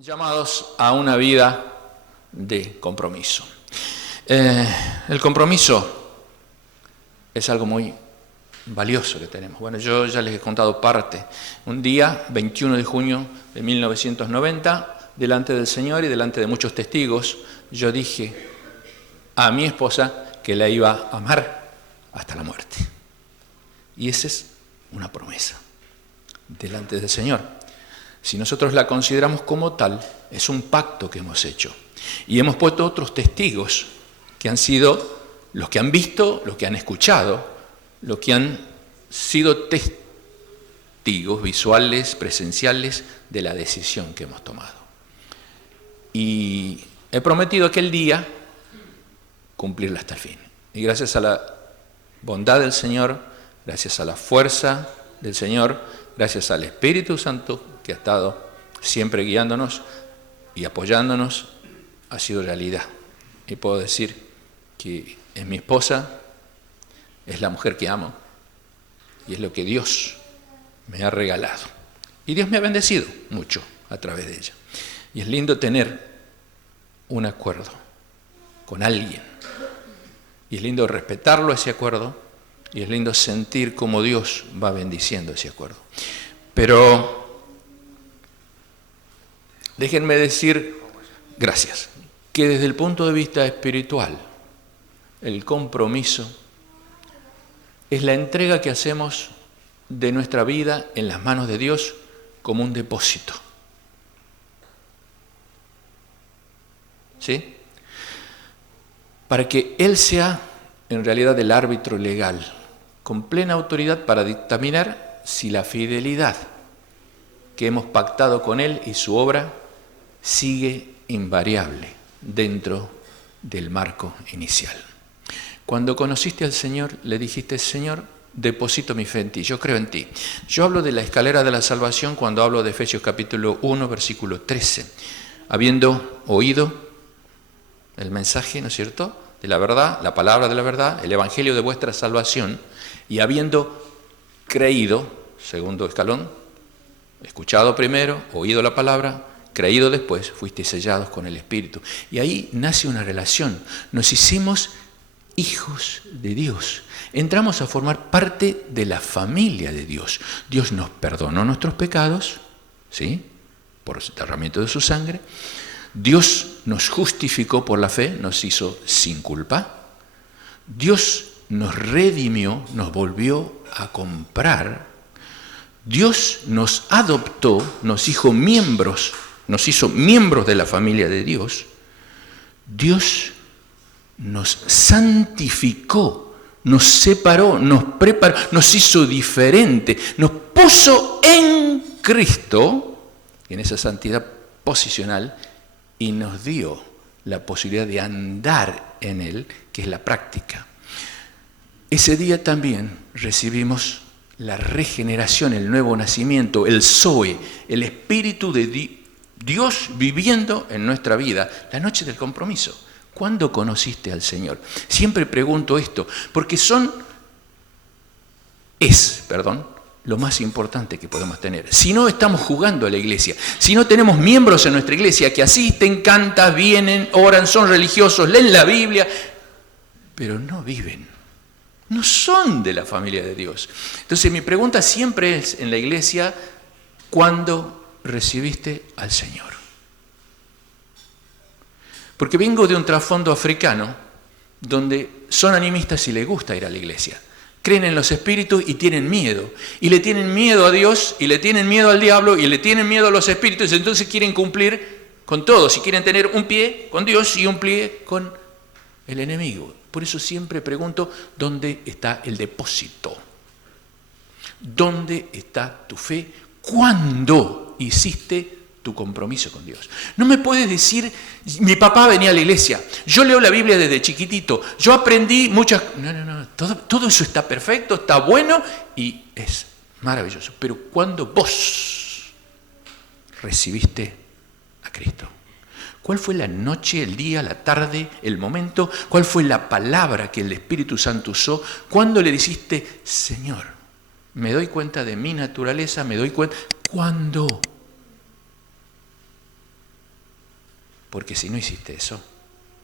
llamados a una vida de compromiso. El compromiso es algo muy valioso que tenemos. Bueno, yo ya les he contado parte. Un día, 21 de junio de 1990, delante del Señor y delante de muchos testigos, yo dije a mi esposa que la iba a amar hasta la muerte. Y esa es una promesa delante del Señor. Si nosotros la consideramos como tal, es un pacto que hemos hecho. Y hemos puesto otros testigos que han sido los que han visto, los que han escuchado, los que han sido testigos visuales, presenciales de la decisión que hemos tomado. Y he prometido aquel día cumplirla hasta el fin. Y gracias a la bondad del Señor, gracias a la fuerza del Señor, gracias al Espíritu Santo que ha estado siempre guiándonos y apoyándonos, ha sido realidad. Y puedo decir que es mi esposa, es la mujer que amo y es lo que Dios me ha regalado. Y Dios me ha bendecido mucho a través de ella. Y es lindo tener un acuerdo con alguien. Y es lindo respetarlo ese acuerdo y es lindo sentir cómo Dios va bendiciendo ese acuerdo. Pero déjenme decir, gracias, que desde el punto de vista espiritual, el compromiso es la entrega que hacemos de nuestra vida en las manos de Dios como un depósito. ¿Sí? Para que Él sea en realidad el árbitro legal, con plena autoridad para dictaminar si la fidelidad que hemos pactado con Él y su obra sigue invariable dentro del marco inicial. Cuando conociste al Señor, le dijiste: Señor, deposito mi fe en ti, yo creo en ti. Yo hablo de la escalera de la salvación cuando hablo de Efesios capítulo 1, versículo 13. Habiendo oído el mensaje, ¿no es cierto?, de la verdad, la palabra de la verdad, el evangelio de vuestra salvación, y habiendo creído, segundo escalón, escuchado primero, oído la palabra, creído después, fuisteis sellados con el Espíritu. Y ahí nace una relación. Nos hicimos hijos de Dios. Entramos a formar parte de la familia de Dios. Dios nos perdonó nuestros pecados, ¿sí?, por el derramamiento de su sangre. Dios nos justificó por la fe, nos hizo sin culpa. Dios nos redimió, nos volvió a comprar. Dios nos adoptó, nos hizo miembros de la familia de Dios. Dios nos santificó, nos separó, nos preparó, nos hizo diferente, nos puso en Cristo, en esa santidad posicional, y nos dio la posibilidad de andar en Él, que es la práctica. Ese día también recibimos la regeneración, el nuevo nacimiento, el Zoe, el Espíritu de Dios viviendo en nuestra vida, la noche del compromiso. ¿Cuándo conociste al Señor? Siempre pregunto esto, porque lo más importante que podemos tener. Si no estamos jugando a la iglesia, si no tenemos miembros en nuestra iglesia que asisten, cantan, vienen, oran, son religiosos, leen la Biblia, pero no viven, no son de la familia de Dios. Entonces mi pregunta siempre es en la iglesia: ¿cuándo recibiste al Señor? Porque vengo de un trasfondo africano donde son animistas y les gusta ir a la iglesia. Creen en los espíritus y tienen miedo. Y le tienen miedo a Dios, y le tienen miedo al diablo, y le tienen miedo a los espíritus. Entonces quieren cumplir con todos. Y quieren tener un pie con Dios y un pie con el enemigo. Por eso siempre pregunto: ¿dónde está el depósito? ¿Dónde está tu fe? ¿Cuándo hiciste tu compromiso con Dios? No me puedes decir: mi papá venía a la iglesia, yo leo la Biblia desde chiquitito, yo aprendí muchas... No, todo eso está perfecto, está bueno y es maravilloso. Pero ¿cuándo vos recibiste a Cristo? ¿Cuál fue la noche, el día, la tarde, el momento? ¿Cuál fue la palabra que el Espíritu Santo usó? ¿Cuándo le dijiste: Señor, me doy cuenta de mi naturaleza, me doy cuenta? ¿Cuándo? Porque si no hiciste eso,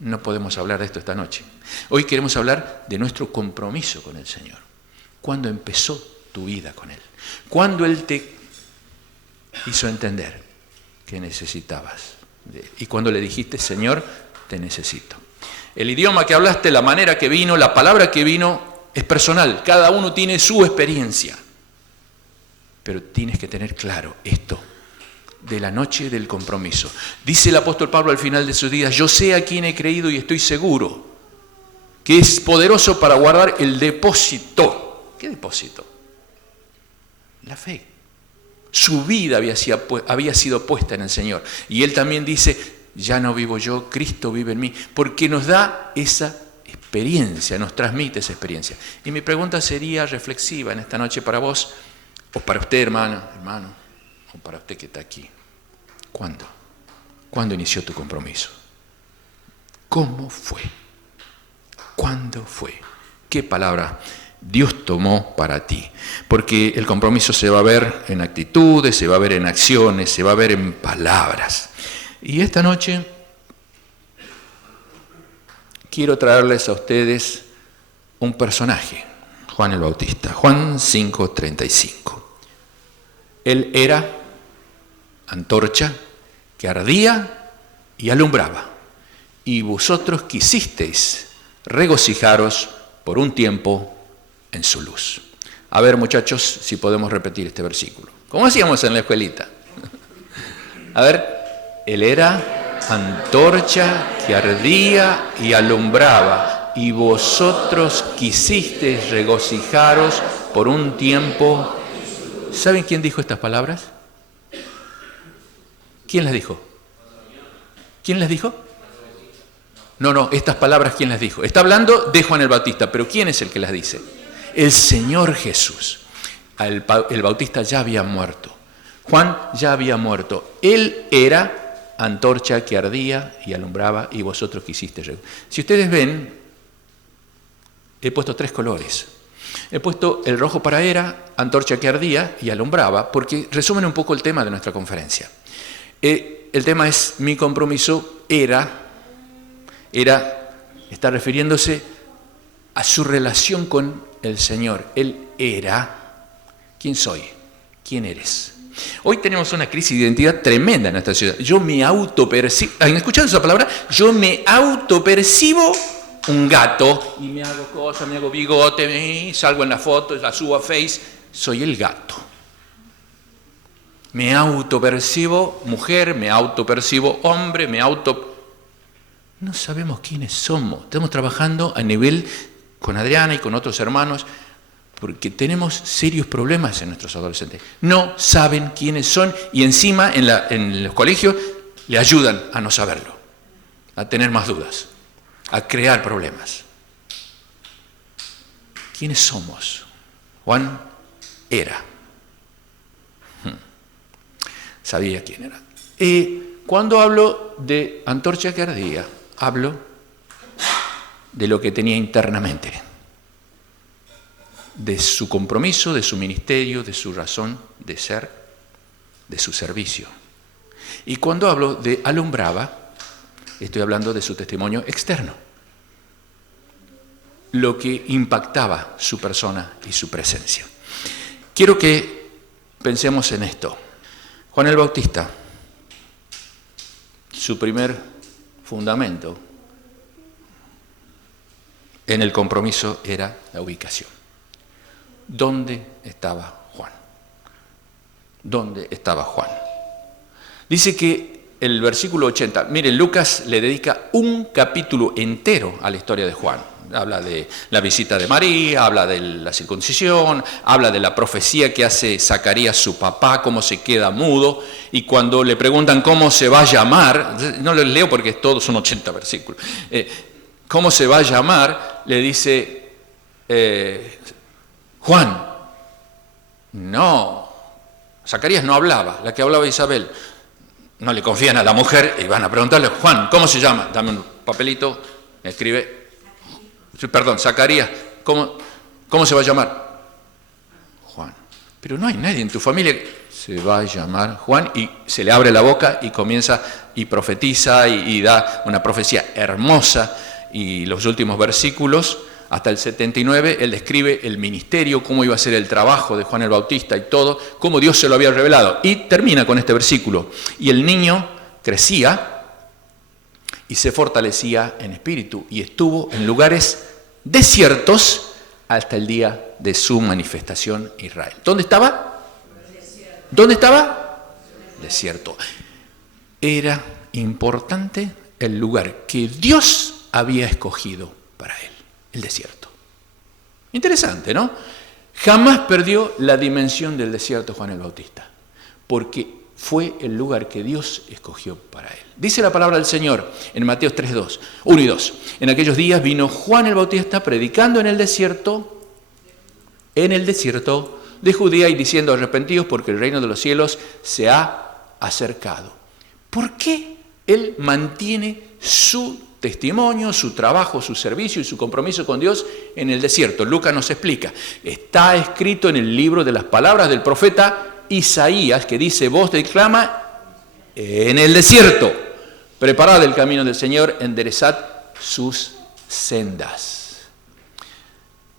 no podemos hablar de esto esta noche. Hoy queremos hablar de nuestro compromiso con el Señor. ¿Cuándo empezó tu vida con Él? ¿Cuándo Él te hizo entender que necesitabas de Él? Y cuando le dijiste, Señor, te necesito. El idioma que hablaste, la manera que vino, la palabra que vino, es personal. Cada uno tiene su experiencia. Pero tienes que tener claro esto de la noche del compromiso. Dice el apóstol Pablo al final de sus días, yo sé a quién he creído y estoy seguro que es poderoso para guardar el depósito. ¿Qué depósito? La fe. Su vida había sido puesta en el Señor. Y él también dice, ya no vivo yo, Cristo vive en mí. Porque nos da esa experiencia, nos transmite esa experiencia. Y mi pregunta sería reflexiva en esta noche para vos, o para usted, hermano, o para usted que está aquí. ¿Cuándo? ¿Cuándo inició tu compromiso? ¿Cómo fue? ¿Cuándo fue? ¿Qué palabra Dios tomó para ti? Porque el compromiso se va a ver en actitudes, se va a ver en acciones, se va a ver en palabras. Y esta noche quiero traerles a ustedes un personaje, Juan el Bautista, Juan 5:35. Él era antorcha que ardía y alumbraba, y vosotros quisisteis regocijaros por un tiempo en su luz. A ver, muchachos, si podemos repetir este versículo. ¿Cómo hacíamos en la escuelita? A ver, él era antorcha que ardía y alumbraba, y vosotros quisisteis regocijaros por un tiempo. ¿Saben quién dijo estas palabras? ¿Quién las dijo? ¿Quién las dijo? No, estas palabras, ¿quién las dijo? Está hablando de Juan el Bautista, pero ¿quién es el que las dice? El Señor Jesús. El Bautista ya había muerto. Juan ya había muerto. Él era antorcha que ardía y alumbraba, y vosotros quisisteis. Si ustedes ven, he puesto 3 colores. He puesto el rojo para era, antorcha que ardía y alumbraba, porque resumen un poco el tema de nuestra conferencia. El tema es, mi compromiso está refiriéndose a su relación con el Señor. Él era. ¿Quién soy? ¿Quién eres? Hoy tenemos una crisis de identidad tremenda en nuestra ciudad. Yo me autopercibo, ¿han escuchado esa palabra? Yo me autopercibo un gato, y me hago cosas, me hago bigote, salgo en la foto, la subo a Face, soy el gato. Me autopercibo mujer, me autopercibo hombre, No sabemos quiénes somos. Estamos trabajando a nivel con Adriana y con otros hermanos, porque tenemos serios problemas en nuestros adolescentes. No saben quiénes son, y encima en los colegios le ayudan a no saberlo, a tener más dudas, a crear problemas. ¿Quiénes somos? Juan era. Sabía quién era. Cuando hablo de antorcha que ardía, hablo de lo que tenía internamente, de su compromiso, de su ministerio, de su razón de ser, de su servicio. Y cuando hablo de alumbraba, estoy hablando de su testimonio externo, lo que impactaba su persona y su presencia. Quiero que pensemos en esto. Juan el Bautista, su primer fundamento en el compromiso era la ubicación. ¿Dónde estaba Juan? ¿Dónde estaba Juan? Dice que el versículo 80, miren, Lucas le dedica un capítulo entero a la historia de Juan. Habla de la visita de María, habla de la circuncisión, habla de la profecía que hace Zacarías, su papá, cómo se queda mudo, y cuando le preguntan cómo se va a llamar, no les leo porque todos son 80 versículos, cómo se va a llamar, le dice Juan. No, Zacarías no hablaba, la que hablaba Isabel. No le confían a la mujer y van a preguntarle, Juan, ¿cómo se llama? Dame un papelito, me escribe. Perdón, Zacarías, ¿cómo se va a llamar? Juan. Pero no hay nadie en tu familia. se va a llamar Juan, y se le abre la boca y comienza y profetiza y da una profecía hermosa, y los últimos versículos, hasta el 79, él describe el ministerio, cómo iba a ser el trabajo de Juan el Bautista y todo, cómo Dios se lo había revelado. Y termina con este versículo: y el niño crecía y se fortalecía en espíritu, y estuvo en lugares desiertos hasta el día de su manifestación en Israel. ¿Dónde estaba? ¿Dónde estaba? Desierto. Era importante el lugar que Dios había escogido para él, el desierto. Interesante, ¿no? Jamás perdió la dimensión del desierto Juan el Bautista, porque fue el lugar que Dios escogió para él. Dice la palabra del Señor en Mateo 3:2, 1 y 2. En aquellos días vino Juan el Bautista predicando en el desierto de Judea y diciendo: arrepentidos, porque el reino de los cielos se ha acercado. ¿Por qué él mantiene su testimonio, su trabajo, su servicio y su compromiso con Dios en el desierto? Lucas nos explica. Está escrito en el libro de las palabras del profeta Isaías, que dice: voz declama en el desierto, preparad el camino del Señor, enderezad sus sendas.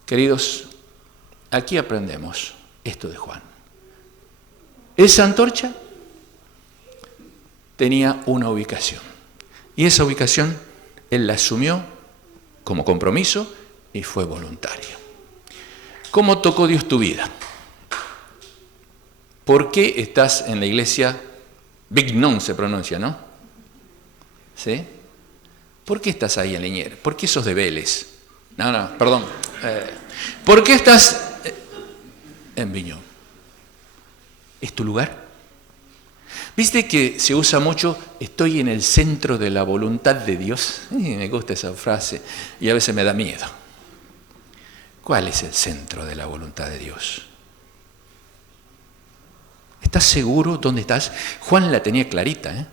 Queridos, aquí aprendemos esto de Juan. Esa antorcha tenía una ubicación, y esa ubicación él la asumió como compromiso y fue voluntario. ¿Cómo tocó Dios tu vida? ¿Por qué estás en la iglesia? Vignon se pronuncia, ¿no? ¿Sí? ¿Por qué estás ahí en Liniers? ¿Por qué sos de Vélez? Perdón. ¿Por qué estás en Viñón? ¿Es tu lugar? ¿Viste que se usa mucho: estoy en el centro de la voluntad de Dios? Me gusta esa frase y a veces me da miedo. ¿Cuál es el centro de la voluntad de Dios? ¿Estás seguro dónde estás? Juan la tenía clarita, ¿eh?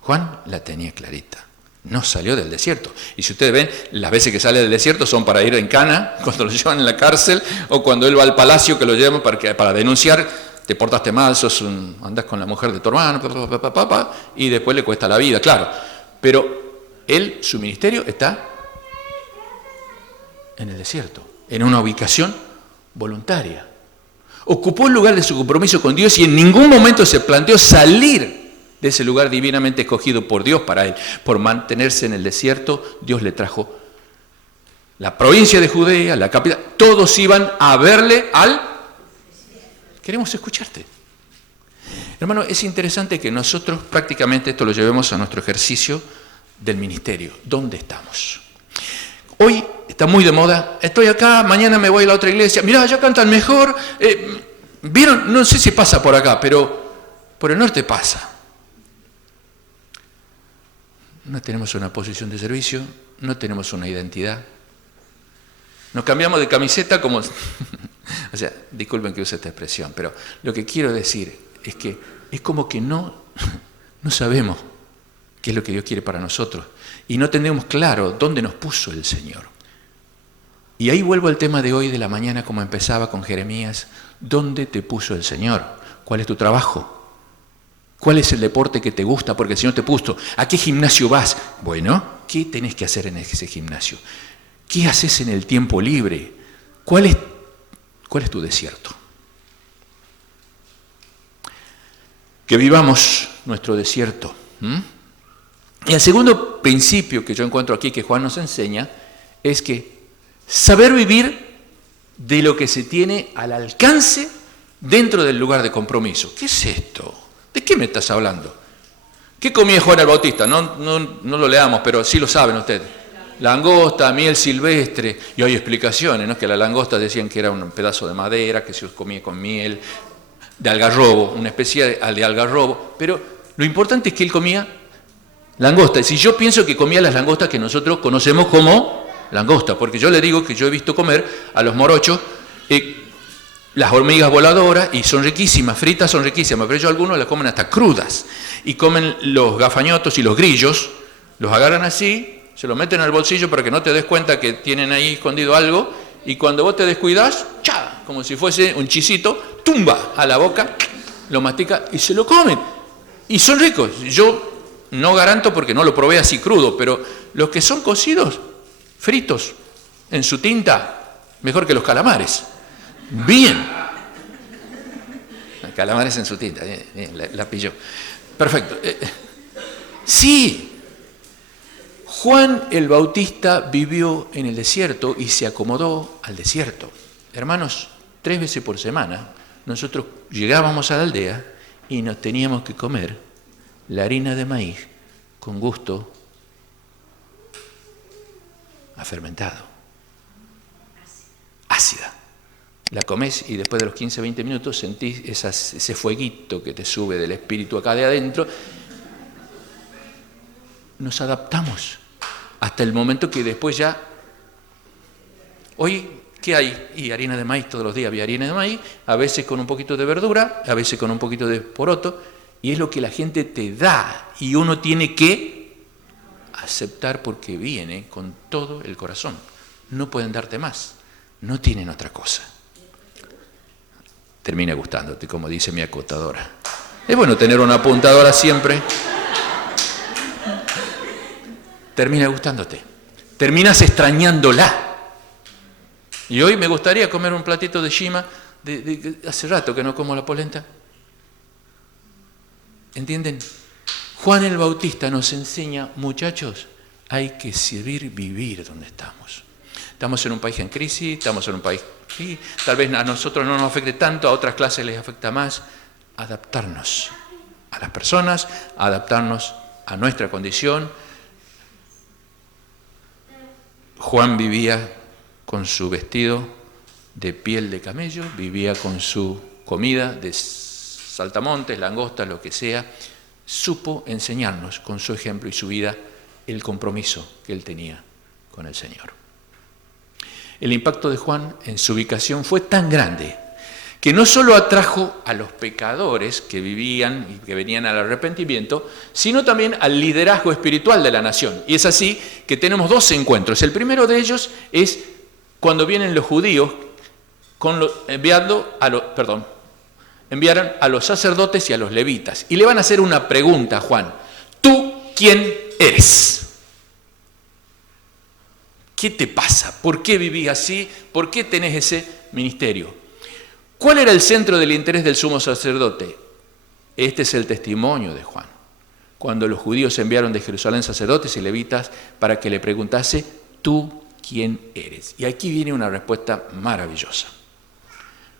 Juan la tenía clarita. No salió del desierto. Y si ustedes ven, las veces que sale del desierto son para ir en Cana, cuando lo llevan en la cárcel, o cuando él va al palacio, que lo llevan para denunciar: te portaste mal, andás con la mujer de tu hermano, y después le cuesta la vida, claro. Pero su ministerio está en el desierto, en una ubicación voluntaria. Ocupó el lugar de su compromiso con Dios y en ningún momento se planteó salir de ese lugar divinamente escogido por Dios para él. Por mantenerse en el desierto, Dios le trajo la provincia de Judea, la capital. Todos iban a verle Queremos escucharte. Hermano, es interesante que nosotros prácticamente esto lo llevemos a nuestro ejercicio del ministerio. ¿Dónde estamos? Hoy está muy de moda: estoy acá, mañana me voy a la otra iglesia, mirá, ya cantan mejor. ¿Vieron? No sé si pasa por acá, pero por el norte pasa. No tenemos una posición de servicio, no tenemos una identidad. Nos cambiamos de camiseta como... O sea, disculpen que use esta expresión, pero lo que quiero decir es que es como que no sabemos qué es lo que Dios quiere para nosotros y no tenemos claro dónde nos puso el Señor. Y ahí vuelvo al tema de hoy de la mañana, como empezaba con Jeremías: ¿dónde te puso el Señor? ¿Cuál es tu trabajo? ¿Cuál es el deporte que te gusta porque el Señor te puso? ¿A qué gimnasio vas? Bueno, ¿qué tenés que hacer en ese gimnasio? ¿Qué haces en el tiempo libre? ¿Cuál es tu desierto? Que vivamos nuestro desierto. Y el segundo principio que yo encuentro aquí que Juan nos enseña es que saber vivir de lo que se tiene al alcance dentro del lugar de compromiso. ¿Qué es esto? ¿De qué me estás hablando? ¿Qué comía Juan el Bautista? No lo leamos, pero sí lo saben ustedes. Langosta, miel silvestre, y hay explicaciones, ¿no? Que la langosta decían que era un pedazo de madera que se comía con miel, de algarrobo, una especie de algarrobo, pero lo importante es que él comía langosta. Y si yo pienso que comía las langostas que nosotros conocemos como langosta, porque yo le digo que yo he visto comer a los morochos las hormigas voladoras, y son riquísimas, fritas son riquísimas, pero ellos algunos las comen hasta crudas, y comen los gafañotos y los grillos, los agarran así, se lo meten al bolsillo para que no te des cuenta que tienen ahí escondido algo, y cuando vos te descuidás, ¡cha!, como si fuese un chisito, tumba a la boca, lo mastica y se lo comen. Y son ricos. Yo no garanto porque no lo probé así crudo, pero los que son cocidos, fritos, en su tinta, mejor que los calamares. Bien. Calamares en su tinta, bien, la pilló. Perfecto. Sí. Juan el Bautista vivió en el desierto y se acomodó al desierto. Hermanos, 3 veces por semana nosotros llegábamos a la aldea y nos teníamos que comer la harina de maíz con gusto a fermentado. Ácida. La comés y después de los 15, 20 minutos sentís ese fueguito que te sube del espíritu acá de adentro. Nos adaptamos hasta el momento que después ya... Hoy, ¿qué hay? Y harina de maíz, todos los días había harina de maíz, a veces con un poquito de verdura, a veces con un poquito de poroto, y es lo que la gente te da, y uno tiene que aceptar porque viene con todo el corazón. No pueden darte más, no tienen otra cosa. Termina gustándote, como dice mi acotadora. Es bueno tener una apuntadora siempre. Termina gustándote. Terminas extrañándola. Y hoy me gustaría comer un platito de shima. Hace rato que no como la polenta. ¿Entienden? Juan el Bautista nos enseña, muchachos, hay que vivir donde estamos. Estamos en un país en crisis, estamos en un país, sí, tal vez a nosotros no nos afecte tanto, a otras clases les afecta más. Adaptarnos a las personas, adaptarnos a nuestra condición. Juan vivía con su vestido de piel de camello, vivía con su comida de saltamontes, langostas, lo que sea. Supo enseñarnos con su ejemplo y su vida el compromiso que él tenía con el Señor. El impacto de Juan en su ubicación fue tan grande que no solo atrajo a los pecadores que vivían y que venían al arrepentimiento, sino también al liderazgo espiritual de la nación. Y es así que tenemos 2 encuentros. El primero de ellos es cuando vienen los judíos enviaron a los sacerdotes y a los levitas. Y le van a hacer una pregunta a Juan. ¿Tú quién eres? ¿Qué te pasa? ¿Por qué vivís así? ¿Por qué tenés ese ministerio? ¿Cuál era el centro del interés del sumo sacerdote? Este es el testimonio de Juan. Cuando los judíos enviaron de Jerusalén sacerdotes y levitas para que le preguntase, ¿tú quién eres? Y aquí viene una respuesta maravillosa.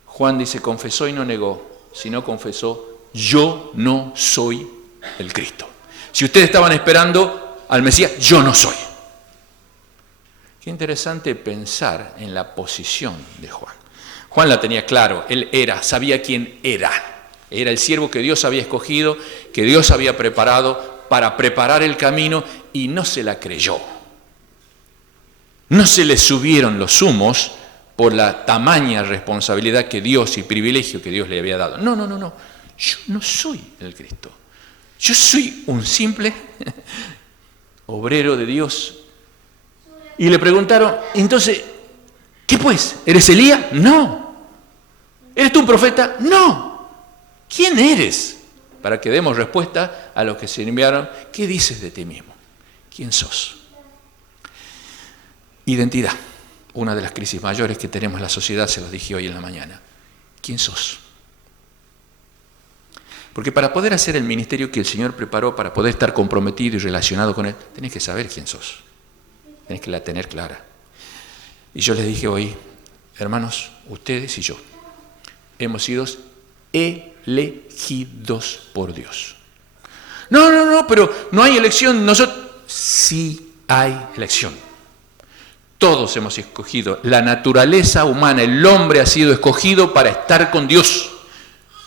Juan dice, confesó y no negó, sino confesó, yo no soy el Cristo. Si ustedes estaban esperando al Mesías, yo no soy. Qué interesante pensar en la posición de Juan. Juan la tenía claro, él sabía quién era. Era el siervo que Dios había escogido, que Dios había preparado para preparar el camino y no se la creyó. No se le subieron los humos por la tamaña responsabilidad que Dios y privilegio que Dios le había dado. No. Yo no soy el Cristo. Yo soy un simple obrero de Dios. Y le preguntaron, entonces, ¿qué pues? ¿Eres Elías? No. ¿Eres tú un profeta? No. ¿Quién eres? Para que demos respuesta a los que se enviaron. ¿Qué dices de ti mismo? ¿Quién sos? Identidad. Una de las crisis mayores que tenemos en la sociedad, se los dije hoy en la mañana. ¿Quién sos? Porque para poder hacer el ministerio que el Señor preparó, para poder estar comprometido y relacionado con Él, tenés que saber quién sos. Tenés que la tener clara. Y yo les dije hoy, hermanos, ustedes y yo, hemos sido elegidos por Dios. No, pero no hay elección. Sí hay elección. Todos hemos escogido. La naturaleza humana, el hombre ha sido escogido para estar con Dios.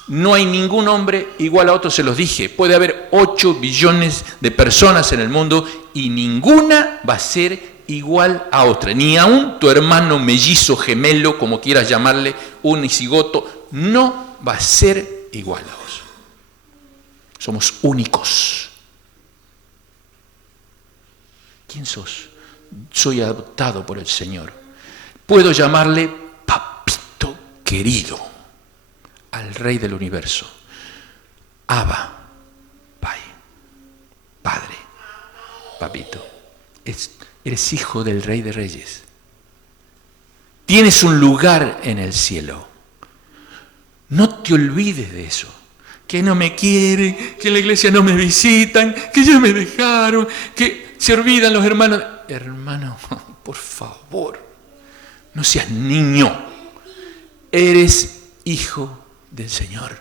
No hay ningún hombre igual a otro, se los dije. Puede haber 8 billones de personas en el mundo y ninguna va a ser igual a otra. Ni aún tu hermano mellizo, gemelo, como quieras llamarle, unicigoto, no va a ser igual a vos. Somos únicos. ¿Quién sos? Soy adoptado por el Señor. Puedo llamarle papito querido al Rey del universo. Abba, Pai, Padre, Papito. Eres hijo del Rey de Reyes. Tienes un lugar en el cielo. No te olvides de eso. Que no me quiere, que en la iglesia no me visitan, que ya me dejaron, que se olvidan los hermanos. Hermano, por favor, no seas niño. Eres hijo del Señor.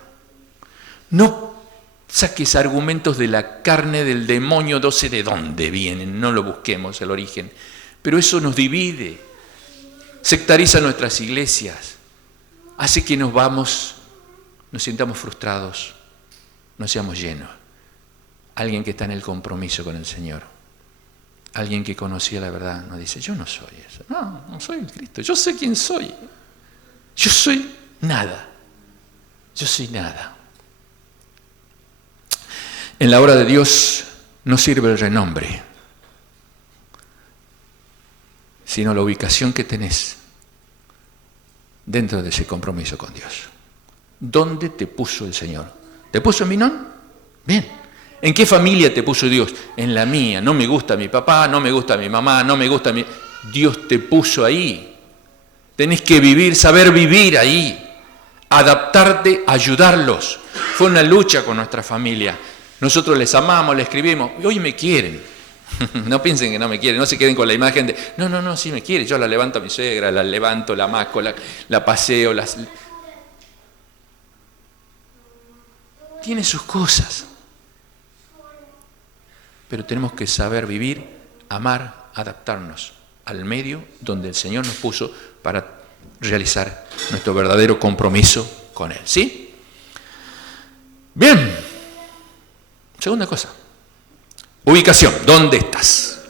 No saques argumentos de la carne, del demonio, no sé de dónde vienen, no lo busquemos el origen. Pero eso nos divide, sectariza nuestras iglesias, hace que nos sintamos frustrados, no seamos llenos. Alguien que está en el compromiso con el Señor, alguien que conocía la verdad, nos dice, yo no soy eso, no soy el Cristo, yo sé quién soy, yo soy nada, yo soy nada. En la obra de Dios no sirve el renombre, sino la ubicación que tenés dentro de ese compromiso con Dios. ¿Dónde te puso el Señor? ¿Te puso en Minón? Bien. ¿En qué familia te puso Dios? En la mía. No me gusta mi papá, no me gusta mi mamá, no me gusta mi... Dios te puso ahí. Tenés que vivir, saber vivir ahí. Adaptarte, ayudarlos. Fue una lucha con nuestra familia. Nosotros les amamos, les escribimos. Y hoy me quieren. No piensen que no me quieren, no se queden con la imagen de... No, sí me quiere. Yo la levanto a mi suegra, la levanto, la masco, la paseo, Tiene sus cosas. Pero tenemos que saber vivir, amar, adaptarnos al medio donde el Señor nos puso para realizar nuestro verdadero compromiso con Él. ¿Sí? Bien. Segunda cosa. Ubicación. ¿Dónde estás?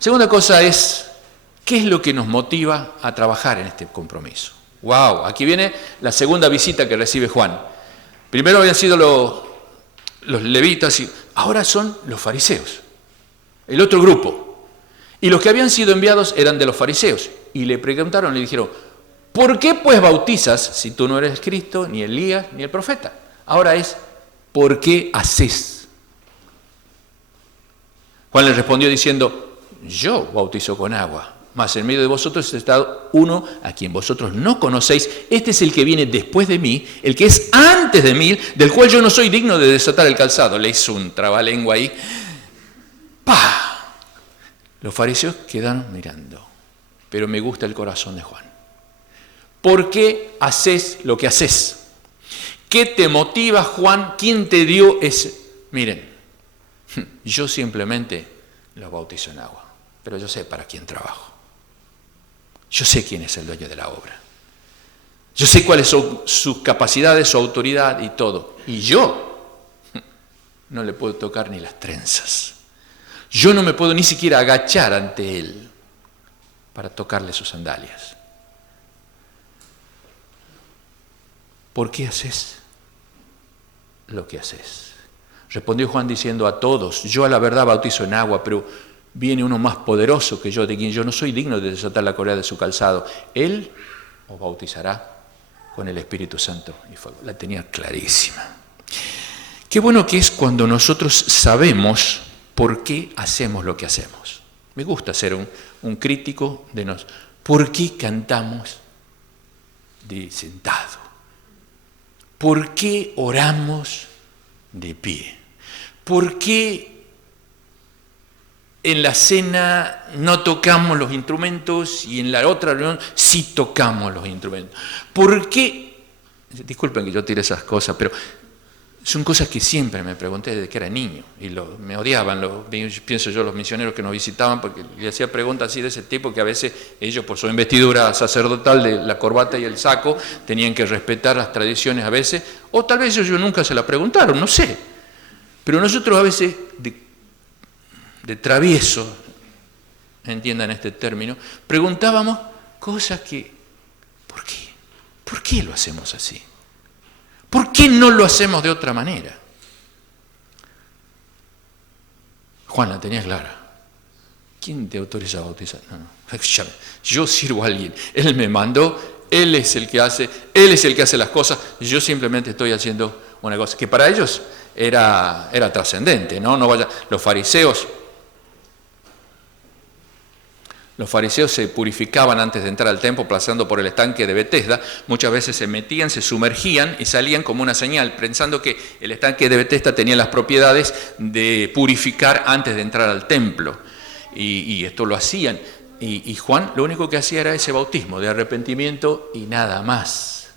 Segunda cosa es, ¿qué es lo que nos motiva a trabajar en este compromiso? ¡Wow! Aquí viene la segunda visita que recibe Juan. Primero habían sido los levitas y ahora son los fariseos, el otro grupo. Y los que habían sido enviados eran de los fariseos. Y le preguntaron, le dijeron, ¿por qué pues bautizas si tú no eres Cristo, ni Elías, ni el profeta? Ahora es, ¿por qué haces? Juan les respondió diciendo, yo bautizo con agua, mas en medio de vosotros está uno a quien vosotros no conocéis. Este es el que viene después de mí, el que es antes de mí, del cual yo no soy digno de desatar el calzado. Le hizo un trabalengua ahí. ¡Pah! Los fariseos quedaron mirando, pero me gusta el corazón de Juan. ¿Por qué haces lo que haces? ¿Qué te motiva, Juan? ¿Quién te dio ese? Miren, yo simplemente los bautizo en agua, pero yo sé para quién trabajo. Yo sé quién es el dueño de la obra. Yo sé cuáles son sus capacidades, su autoridad y todo. Y yo no le puedo tocar ni las trenzas. Yo no me puedo ni siquiera agachar ante él para tocarle sus sandalias. ¿Por qué haces lo que haces? Respondió Juan diciendo a todos, yo a la verdad bautizo en agua, pero viene uno más poderoso que yo, de quien yo no soy digno de desatar la correa de su calzado. Él os bautizará con el Espíritu Santo y fuego. La tenía clarísima. Qué bueno que es cuando nosotros sabemos por qué hacemos lo que hacemos. Me gusta ser un crítico de nosotros. ¿Por qué cantamos de sentado? ¿Por qué oramos de pie? ¿Por qué en la cena no tocamos los instrumentos y en la otra reunión sí tocamos los instrumentos? ¿Por qué? Disculpen que yo tire esas cosas, pero son cosas que siempre me pregunté desde que era niño y me odiaban, pienso yo, los misioneros que nos visitaban, porque le hacía preguntas así de ese tipo que a veces ellos, por su investidura sacerdotal de la corbata y el saco, tenían que respetar las tradiciones a veces, o tal vez ellos nunca se la preguntaron, no sé. Pero nosotros a veces, de travieso, entiendan este término, preguntábamos cosas que, ¿por qué? ¿Por qué lo hacemos así? ¿Por qué no lo hacemos de otra manera? Juan, la tenías clara. ¿Quién te autoriza a bautizar? No. Yo sirvo a alguien. Él me mandó, Él es el que hace, Él es el que hace las cosas, y yo simplemente estoy haciendo una cosa, que para ellos era trascendente, ¿no? No vaya, los fariseos se purificaban antes de entrar al templo pasando por el estanque de Betesda. Muchas veces se metían, se sumergían y salían como una señal, pensando que el estanque de Betesda tenía las propiedades de purificar antes de entrar al templo. Y esto lo hacían. Y Juan lo único que hacía era ese bautismo de arrepentimiento y nada más.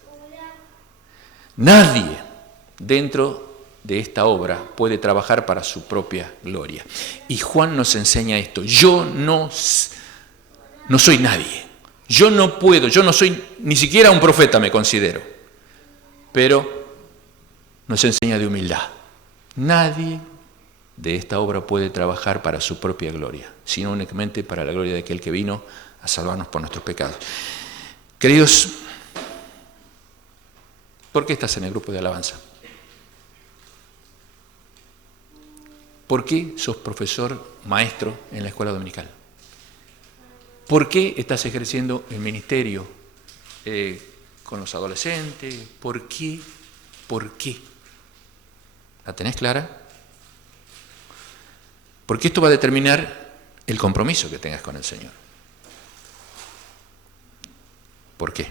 Nadie dentro de esta obra puede trabajar para su propia gloria. Y Juan nos enseña esto. Yo no soy nadie. Yo no puedo, yo no soy ni siquiera un profeta, me considero. Pero nos enseña de humildad. Nadie de esta obra puede trabajar para su propia gloria, sino únicamente para la gloria de aquel que vino a salvarnos por nuestros pecados. Queridos, ¿por qué estás en el grupo de alabanza? ¿Por qué sos profesor, maestro en la escuela dominical? ¿Por qué estás ejerciendo el ministerio con los adolescentes? ¿Por qué? ¿Por qué? ¿La tenés clara? Porque esto va a determinar el compromiso que tengas con el Señor. ¿Por qué?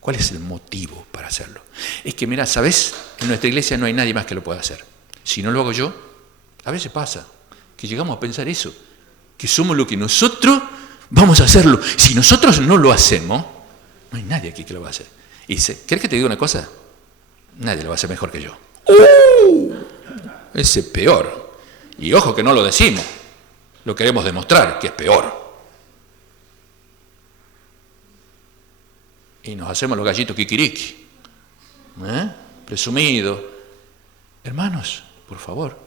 ¿Cuál es el motivo para hacerlo? Es que, mira, ¿sabes? En nuestra iglesia no hay nadie más que lo pueda hacer. Si no lo hago yo, a veces pasa que llegamos a pensar eso, que somos lo que nosotros vamos a hacerlo. Si nosotros no lo hacemos, no hay nadie aquí que lo va a hacer. Y dice, ¿querés que te diga una cosa? Nadie lo va a hacer mejor que yo. Ese es peor. Y ojo que no lo decimos, lo queremos demostrar que es peor. Y nos hacemos los gallitos kikiriki, presumidos. Hermanos, por favor,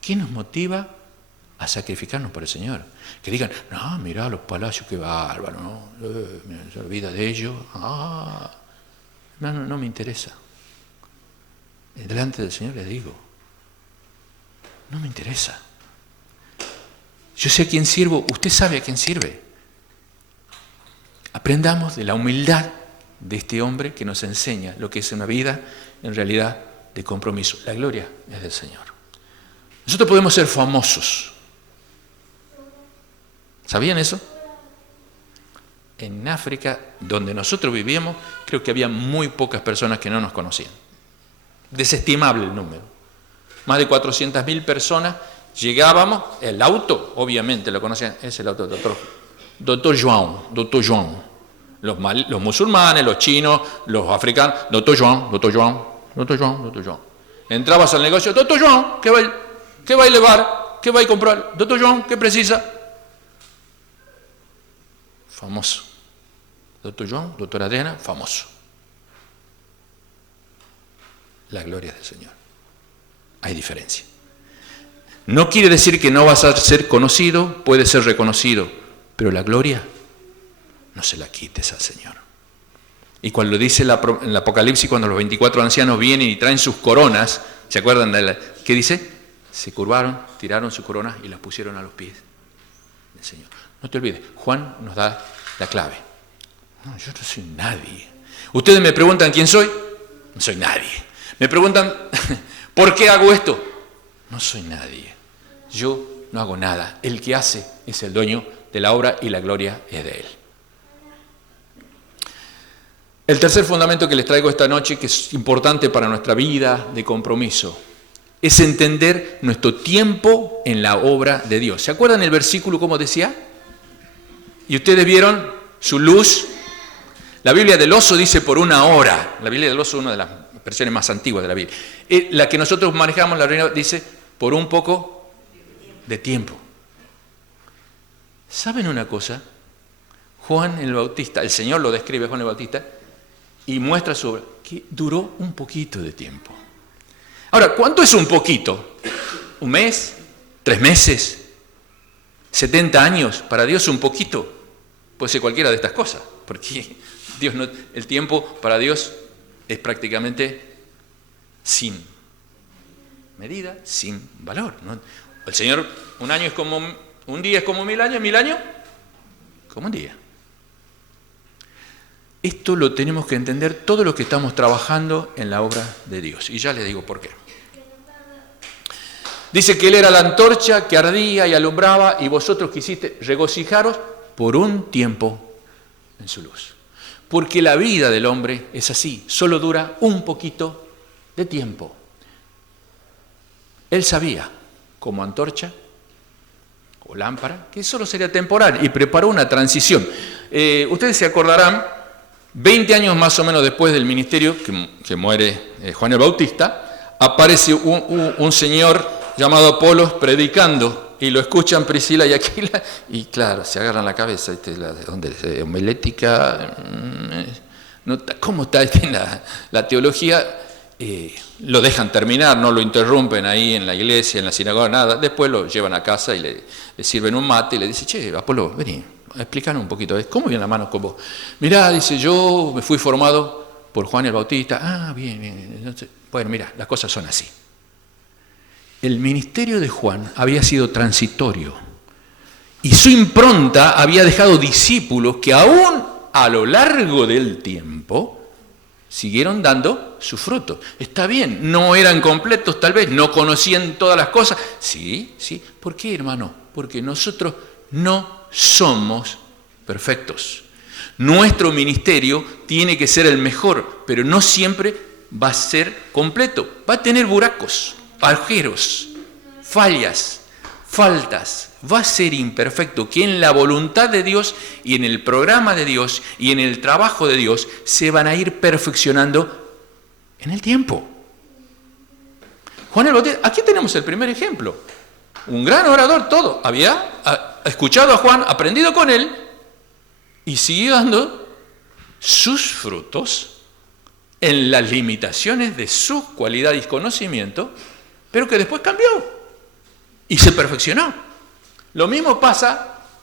¿qué nos motiva a sacrificarnos por el Señor? Que digan, no, mirá los palacios, qué bárbaro, ¿no? Se olvida de ellos. No me interesa. Delante del Señor les digo, no me interesa. Yo sé a quién sirvo, usted sabe a quién sirve. Aprendamos de la humildad de este hombre que nos enseña lo que es una vida, en realidad, de compromiso. La gloria es del Señor. Nosotros podemos ser famosos. ¿Sabían eso? En África, donde nosotros vivíamos, creo que había muy pocas personas que no nos conocían. Desestimable el número. Más de 400.000 personas llegábamos, el auto, obviamente lo conocían, es el auto del doctor Joan. Los musulmanes, los chinos, los africanos, doctor Joan. Entrabas al negocio, doctor Joan, ¿qué va a elevar? ¿Qué va a comprar? Doctor Joan, ¿qué precisa? Famoso. Doctor Joan, doctora Adriana, famoso. La gloria del Señor. Hay diferencia. No quiere decir que no vas a ser conocido, puedes ser reconocido, pero la gloria no se la quites al Señor. Y cuando dice en el Apocalipsis, cuando los 24 ancianos vienen y traen sus coronas, ¿se acuerdan qué dice? Se curvaron, tiraron sus coronas y las pusieron a los pies del Señor. No te olvides, Juan nos da la clave. No, yo no soy nadie. Ustedes me preguntan quién soy, no soy nadie. Me preguntan, ¿por qué hago esto? No soy nadie. Yo no hago nada. El que hace es el dueño de la obra y la gloria es de Él. El tercer fundamento que les traigo esta noche, que es importante para nuestra vida de compromiso, es entender nuestro tiempo en la obra de Dios. ¿Se acuerdan el versículo cómo decía? Y ustedes vieron su luz. La Biblia del Oso dice por una hora. La Biblia del Oso es una de las versiones más antiguas de la Biblia. La que nosotros manejamos, la Reina, dice por un poco de tiempo. ¿Saben una cosa? Juan el Bautista, el Señor lo describe, Juan el Bautista, y muestra su obra, que duró un poquito de tiempo. Ahora, ¿cuánto es un poquito? ¿Un mes? ¿3 meses? ¿70 años? Para Dios un poquito. Puede ser cualquiera de estas cosas, porque Dios no, el tiempo para Dios es prácticamente sin medida, sin valor, ¿no? El Señor, un día es como 1000 años, 1000 años, como un día. Esto lo tenemos que entender todos los que estamos trabajando en la obra de Dios. Y ya les digo por qué. Dice que Él era la antorcha que ardía y alumbraba, y vosotros quisiste regocijaros por un tiempo en su luz. Porque la vida del hombre es así, solo dura un poquito de tiempo. Él sabía, como antorcha o lámpara, que solo sería temporal, y preparó una transición. Ustedes se acordarán, 20 años más o menos después del ministerio que muere Juan el Bautista, aparece un señor llamado Apolos predicando, y lo escuchan Priscila y Aquila, y claro, se agarran la cabeza, ¿dónde? Homilética, ¿cómo está la teología? Lo dejan terminar, no lo interrumpen ahí en la iglesia, en la sinagoga, nada. Después lo llevan a casa y le sirven un mate y le dicen, che, Apolo, vení, explícanos un poquito, ¿cómo viene la mano con vos? Mirá, dice, yo me fui formado por Juan el Bautista. Ah, bien. Entonces, bueno, mira, las cosas son así. El ministerio de Juan había sido transitorio y su impronta había dejado discípulos que aún a lo largo del tiempo siguieron dando su fruto. Está bien, no eran completos tal vez, no conocían todas las cosas. Sí. ¿Por qué, hermano? Porque nosotros no somos perfectos. Nuestro ministerio tiene que ser el mejor, pero no siempre va a ser completo. Va a tener buracos, agujeros, fallas, faltas. Va a ser imperfecto, que en la voluntad de Dios y en el programa de Dios y en el trabajo de Dios se van a ir perfeccionando en el tiempo. Juan el Bautista, aquí tenemos el primer ejemplo. Un gran orador, todo. Había escuchado a Juan, aprendido con él y siguió dando sus frutos en las limitaciones de su cualidad y conocimiento, pero que después cambió y se perfeccionó. Lo mismo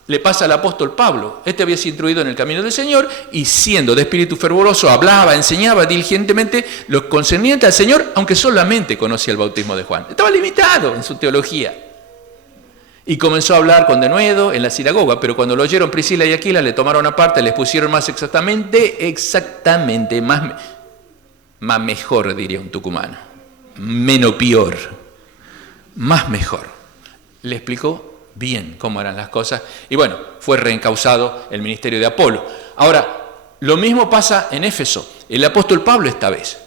le pasa al apóstol Pablo. Este había sido instruido en el camino del Señor y siendo de espíritu fervoroso, hablaba, enseñaba diligentemente lo concerniente al Señor, aunque solamente conocía el bautismo de Juan. Estaba limitado en su teología. Y comenzó a hablar con denuedo en la sinagoga, pero cuando lo oyeron Priscila y Aquila, le tomaron aparte, les pusieron más más mejor, diría un tucumano, menos peor, más mejor. Le explicó bien cómo eran las cosas, y bueno, fue reencausado el ministerio de Apolo. Ahora, lo mismo pasa en Éfeso, el apóstol Pablo esta vez.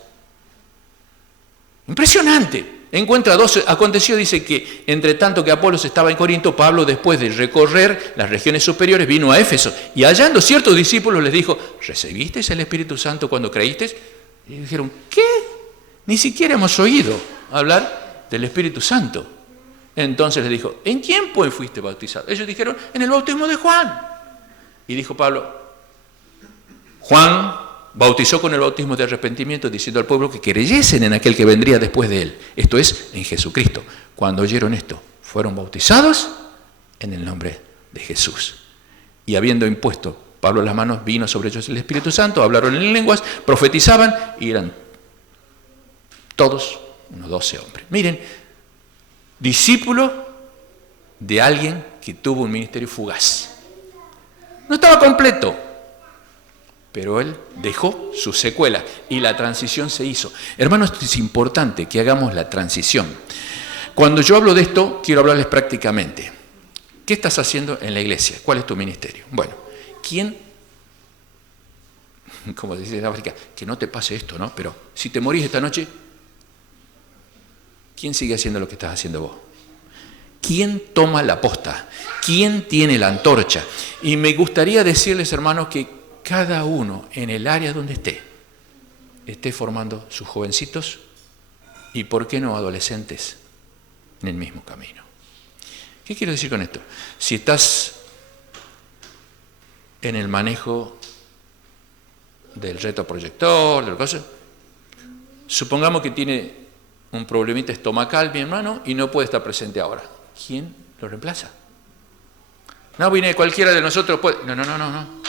Impresionante. Encuentra dos, aconteció, dice que entre tanto que Apolos estaba en Corinto, Pablo, después de recorrer las regiones superiores, vino a Éfeso, y hallando ciertos discípulos les dijo, ¿recibisteis el Espíritu Santo cuando creísteis? Y dijeron, ¿qué? Ni siquiera hemos oído hablar del Espíritu Santo. Entonces les dijo, ¿en quién pues fuiste bautizado? Ellos dijeron, en el bautismo de Juan. Y dijo Pablo, Juan bautizó con el bautismo de arrepentimiento, diciendo al pueblo que creyesen en aquel que vendría después de él, esto es, en Jesucristo. Cuando oyeron esto, fueron bautizados en el nombre de Jesús. Y habiendo impuesto Pablo las manos, vino sobre ellos el Espíritu Santo, hablaron en lenguas, profetizaban, y eran todos unos 12 hombres. Miren, discípulo de alguien que tuvo un ministerio fugaz. No estaba completo, pero él dejó su secuela y la transición se hizo. Hermanos, es importante que hagamos la transición. Cuando yo hablo de esto, quiero hablarles prácticamente. ¿Qué estás haciendo en la iglesia? ¿Cuál es tu ministerio? Bueno, ¿quién, como se dice en África, que no te pase esto, ¿no? Pero si te morís esta noche, ¿quién sigue haciendo lo que estás haciendo vos? ¿Quién toma la posta? ¿Quién tiene la antorcha? Y me gustaría decirles, hermanos, que cada uno en el área donde esté formando sus jovencitos y, ¿por qué no, adolescentes en el mismo camino? ¿Qué quiero decir con esto? Si estás en el manejo del retroproyector, de lo que hace, supongamos que tiene un problemita estomacal, mi hermano, y no puede estar presente ahora. ¿Quién lo reemplaza? No viene cualquiera de nosotros. No.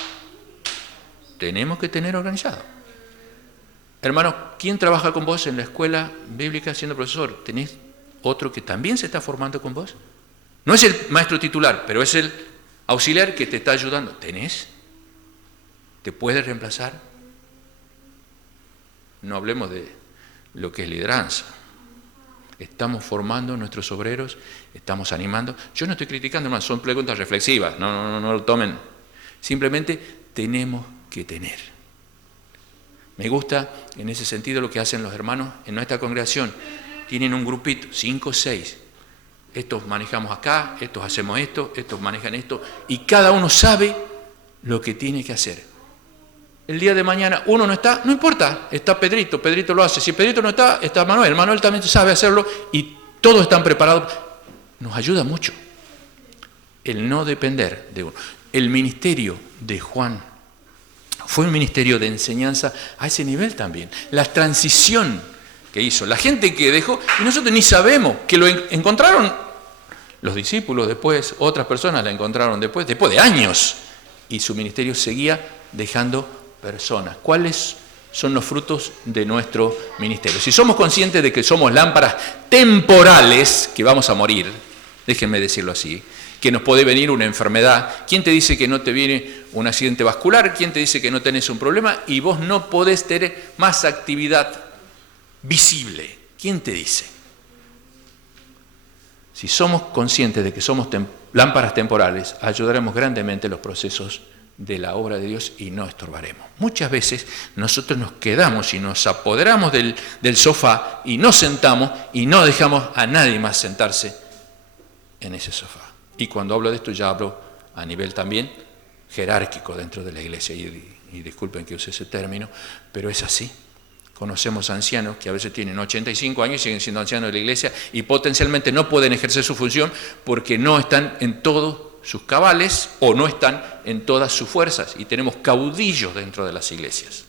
Tenemos que tener organizado. Hermano, ¿quién trabaja con vos en la escuela bíblica siendo profesor? ¿Tenés otro que también se está formando con vos? No es el maestro titular, pero es el Auxiliar que te está ayudando, ¿tenés? ¿Te puede reemplazar? No hablemos de lo que es lideranza. Estamos formando nuestros obreros, estamos animando. Yo no estoy criticando, hermano, son preguntas reflexivas, no lo tomen. Simplemente tenemos que tener. Me gusta en ese sentido lo que hacen los hermanos en nuestra congregación. Tienen un grupito, 5 o 6. Estos manejamos acá, estos hacemos esto, estos manejan esto, y cada uno sabe lo que tiene que hacer. El día de mañana uno no está, no importa, está Pedrito, Pedrito lo hace. Si Pedrito no está, está Manuel, Manuel también sabe hacerlo y todos están preparados. Nos ayuda mucho el no depender de uno. El ministerio de Juan fue un ministerio de enseñanza a ese nivel también. La transición que hizo, la gente que dejó, y nosotros ni sabemos, que lo encontraron los discípulos después, otras personas la encontraron después de años, y su ministerio seguía dejando personas. ¿Cuáles son los frutos de nuestro ministerio? Si somos conscientes de que somos lámparas temporales, que vamos a morir, déjenme decirlo así, que nos puede venir una enfermedad. ¿Quién te dice que no te viene un accidente vascular? ¿Quién te dice que no tenés un problema? Y vos no podés tener más actividad visible. ¿Quién te dice? Si somos conscientes de que somos lámparas temporales, ayudaremos grandemente los procesos de la obra de Dios y no estorbaremos. Muchas veces nosotros nos quedamos y nos apoderamos del sofá y nos sentamos y no dejamos a nadie más sentarse en ese sofá. Y cuando hablo de esto ya hablo a nivel también jerárquico dentro de la iglesia, y disculpen que use ese término, pero es así. Conocemos ancianos que a veces tienen 85 años y siguen siendo ancianos de la iglesia y potencialmente no pueden ejercer su función porque no están en todos sus cabales o no están en todas sus fuerzas. Y tenemos caudillos dentro de las iglesias.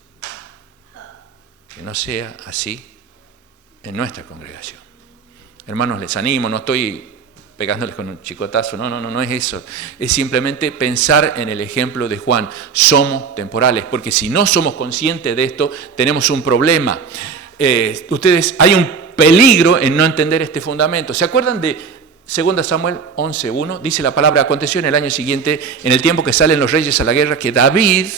Que no sea así en nuestra congregación. Hermanos, les animo, no estoy pegándoles con un chicotazo, no es eso. Es simplemente pensar en el ejemplo de Juan. Somos temporales, porque si no somos conscientes de esto, tenemos un problema. Hay un peligro en no entender este fundamento. ¿Se acuerdan de 2 Samuel 11:1? Dice la palabra: aconteció en el año siguiente, en el tiempo que salen los reyes a la guerra, que David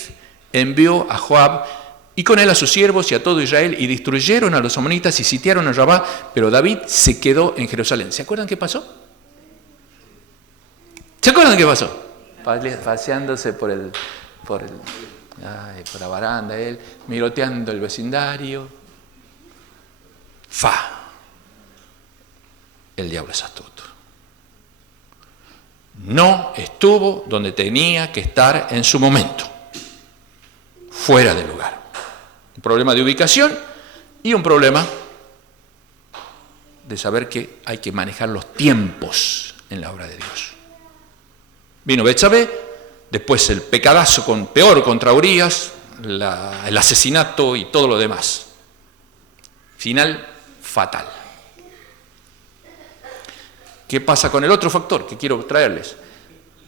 envió a Joab y con él a sus siervos y a todo Israel, y destruyeron a los amonitas y sitiaron a Rabá, pero David se quedó en Jerusalén. ¿Se acuerdan qué pasó? ¿Se acuerdan qué pasó? Paseándose por la baranda, él miroteando el vecindario. El diablo es astuto. No estuvo donde tenía que estar en su momento. Fuera de lugar. Un problema de ubicación y un problema de saber que hay que manejar los tiempos en la obra de Dios. Vino Betsabé, después el pecadazo peor contra Urías, el asesinato y todo lo demás. Final fatal. ¿Qué pasa con el otro factor que quiero traerles?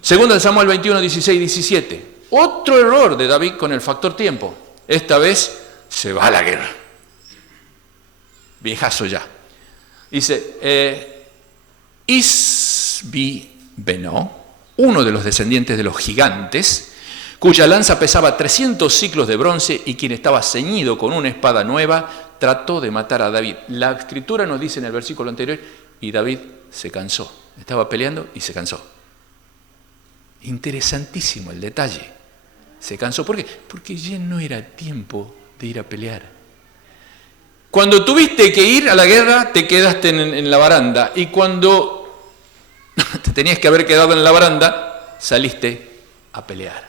2 Samuel 21, 16, 17. Otro error de David con el factor tiempo. Esta vez se va a la guerra. Viejazo ya. Dice, Isbi-Benó, uno de los descendientes de los gigantes, cuya lanza pesaba 300 siclos de bronce y quien estaba ceñido con una espada nueva, trató de matar a David. La escritura nos dice en el versículo anterior, y David se cansó. Estaba peleando y se cansó. Interesantísimo el detalle. Se cansó. ¿Por qué? Porque ya no era tiempo de ir a pelear. Cuando tuviste que ir a la guerra, te quedaste en la baranda. Y cuando te tenías que haber quedado en la baranda, saliste a pelear.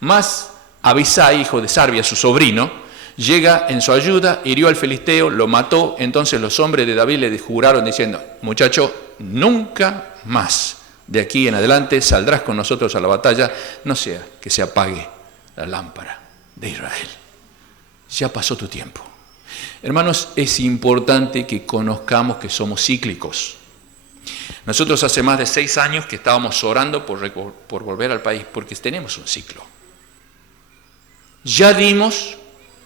Mas Abisai, hijo de Sarbia, su sobrino, llega en su ayuda, hirió al filisteo, lo mató. Entonces los hombres de David le juraron diciendo: muchacho, nunca más de aquí en adelante saldrás con nosotros a la batalla, no sea que se apague la lámpara de Israel. Ya pasó tu tiempo. Hermanos, es importante que conozcamos que somos cíclicos. Nosotros hace más de 6 años que estábamos orando por volver al país, porque tenemos un ciclo. Ya dimos,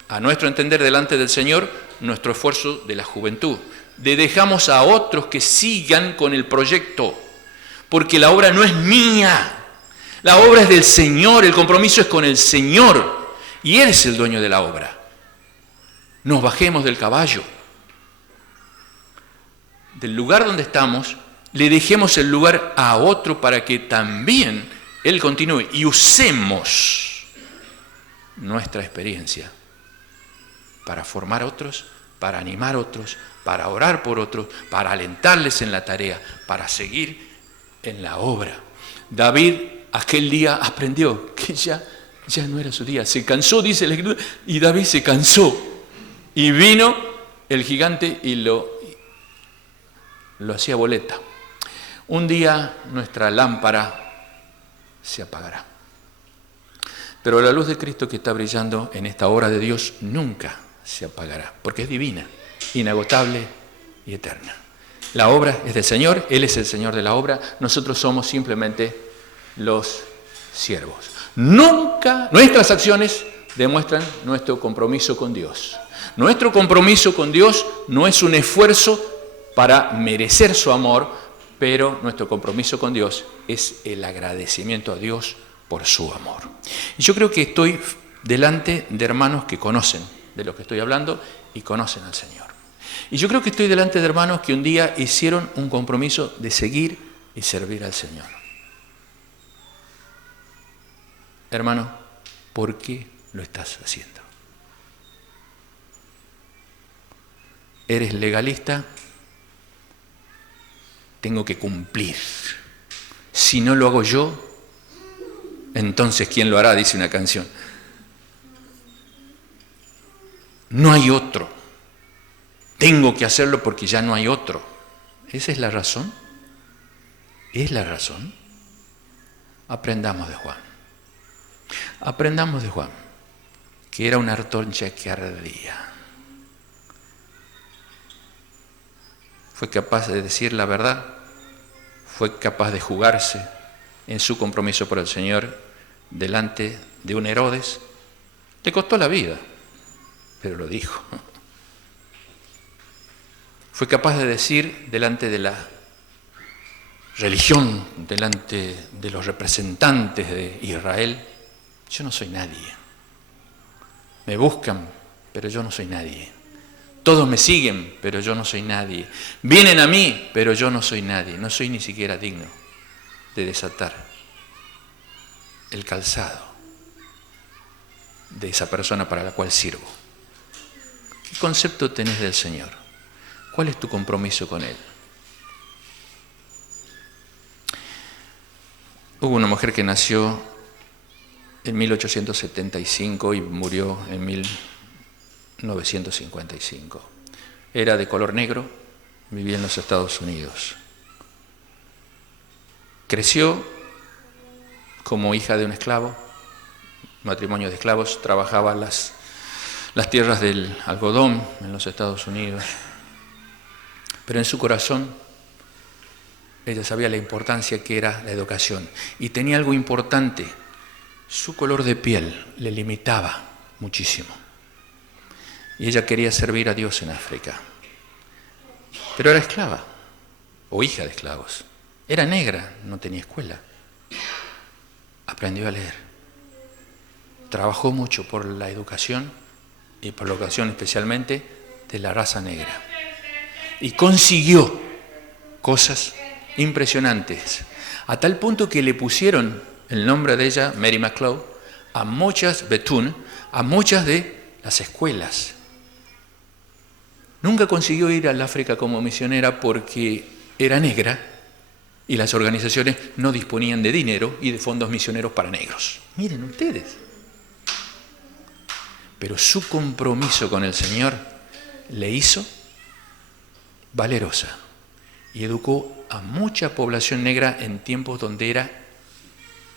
a nuestro entender delante del Señor, nuestro esfuerzo de la juventud. Dejamos a otros que sigan con el proyecto, porque la obra no es mía. La obra es del Señor, el compromiso es con el Señor y Él es el dueño de la obra. Nos bajemos del caballo, del lugar donde estamos, le dejemos el lugar a otro para que también Él continúe y usemos nuestra experiencia para formar a otros, para animar a otros, para orar por otros, para alentarles en la tarea, para seguir en la obra. David aquel día aprendió que ya no era su día. Se cansó, dice la Escritura, y David se cansó. Y vino el gigante y lo hacía boleta. Un día nuestra lámpara se apagará. Pero la luz de Cristo que está brillando en esta obra de Dios nunca se apagará, porque es divina, inagotable y eterna. La obra es del Señor, Él es el Señor de la obra, nosotros somos simplemente los siervos. Nunca nuestras acciones demuestran nuestro compromiso con Dios. Nuestro compromiso con Dios no es un esfuerzo para merecer su amor, pero nuestro compromiso con Dios es el agradecimiento a Dios por su amor. Y yo creo que estoy delante de hermanos que conocen de lo que estoy hablando y conocen al Señor. Y yo creo que estoy delante de hermanos que un día hicieron un compromiso de seguir y servir al Señor. Hermano, ¿por qué lo estás haciendo? ¿Eres legalista? Tengo que cumplir. Si no lo hago yo, entonces ¿quién lo hará? Dice una canción. No hay otro. Tengo que hacerlo porque ya no hay otro. ¿Esa es la razón? ¿Es la razón? Aprendamos de Juan. Aprendamos de Juan, que era una antorcha que ardía. Fue capaz de decir la verdad, fue capaz de jugarse en su compromiso por el Señor delante de un Herodes. Le costó la vida, pero lo dijo. Fue capaz de decir delante de la religión, delante de los representantes de Israel, yo no soy nadie. Me buscan, pero yo no soy nadie. Todos me siguen, pero yo no soy nadie. Vienen a mí, pero yo no soy nadie. No soy ni siquiera digno de desatar el calzado de esa persona para la cual sirvo. ¿Qué concepto tenés del Señor? ¿Cuál es tu compromiso con Él? Hubo una mujer que nació en 1875 y murió en 1955. Era de color negro, vivía en los Estados Unidos. Creció como hija de un esclavo, matrimonio de esclavos, trabajaba las tierras del algodón en los Estados Unidos. Pero en su corazón ella sabía la importancia que era la educación. Y tenía algo importante, su color de piel le limitaba muchísimo. Y ella quería servir a Dios en África. Pero era esclava, o hija de esclavos. Era negra, no tenía escuela. Aprendió a leer. Trabajó mucho por la educación y por la educación especialmente de la raza negra. Y consiguió cosas impresionantes, a tal punto que le pusieron el nombre de ella, Mary McLeod, a muchas de las escuelas. Nunca consiguió ir al África como misionera porque era negra y las organizaciones no disponían de dinero y de fondos misioneros para negros. Miren ustedes. Pero su compromiso con el Señor le hizo valerosa y educó a mucha población negra en tiempos donde era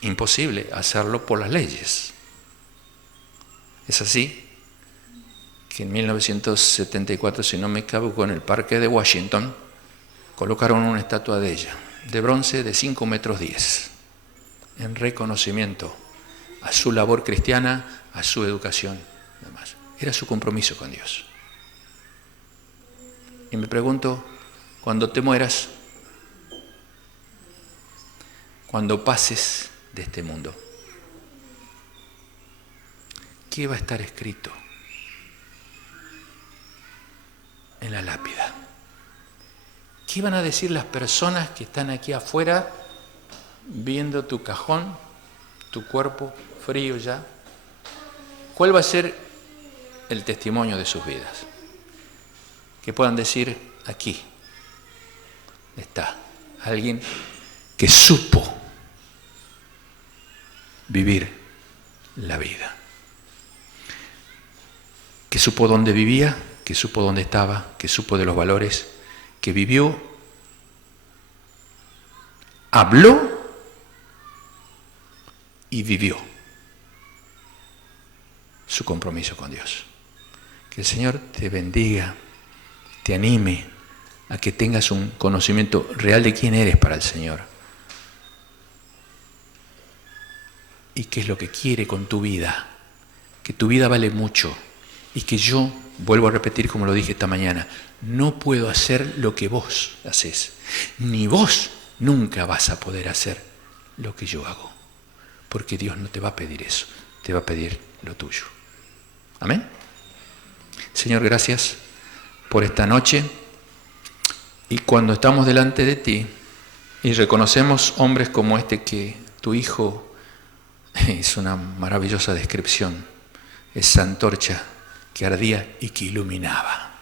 imposible hacerlo por las leyes. Es así que en 1974, si no me equivoco, en el parque de Washington, colocaron una estatua de ella, de bronce de 5 metros 10, en reconocimiento a su labor cristiana, a su educación y demás. Era su compromiso con Dios. Y me pregunto, cuando te mueras, cuando pases de este mundo. ¿Qué va a estar escrito en la lápida? ¿Qué van a decir las personas que están aquí afuera viendo tu cajón, tu cuerpo frío ya? ¿Cuál va a ser el testimonio de sus vidas? Que puedan decir, aquí está alguien que supo vivir la vida, que supo dónde vivía, que supo dónde estaba, que supo de los valores, que vivió, habló y vivió su compromiso con Dios. Que el Señor te bendiga, te anime a que tengas un conocimiento real de quién eres para el Señor y qué es lo que quiere con tu vida, que tu vida vale mucho y que yo, vuelvo a repetir como lo dije esta mañana, no puedo hacer lo que vos haces, ni vos nunca vas a poder hacer lo que yo hago, porque Dios no te va a pedir eso, te va a pedir lo tuyo. Amén. Señor, gracias por esta noche, y cuando estamos delante de ti y reconocemos hombres como este, que tu Hijo es una maravillosa descripción, esa antorcha que ardía y que iluminaba.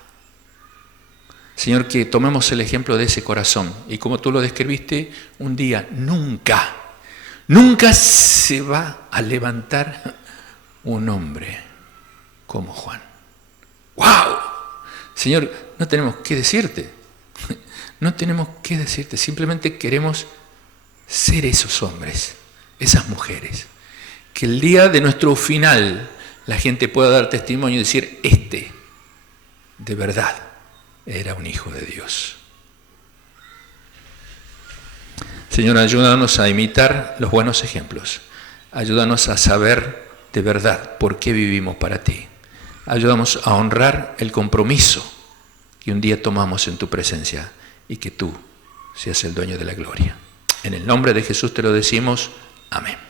Señor, que tomemos el ejemplo de ese corazón y como tú lo describiste, un día nunca se va a levantar un hombre como Juan. ¡Wow! Señor, no tenemos que decirte, simplemente queremos ser esos hombres, esas mujeres, que el día de nuestro final la gente pueda dar testimonio y decir, este de verdad era un hijo de Dios. Señor, ayúdanos a imitar los buenos ejemplos, ayúdanos a saber de verdad por qué vivimos para ti. Ayúdanos a honrar el compromiso que un día tomamos en tu presencia y que tú seas el dueño de la gloria. En el nombre de Jesús te lo decimos. Amén.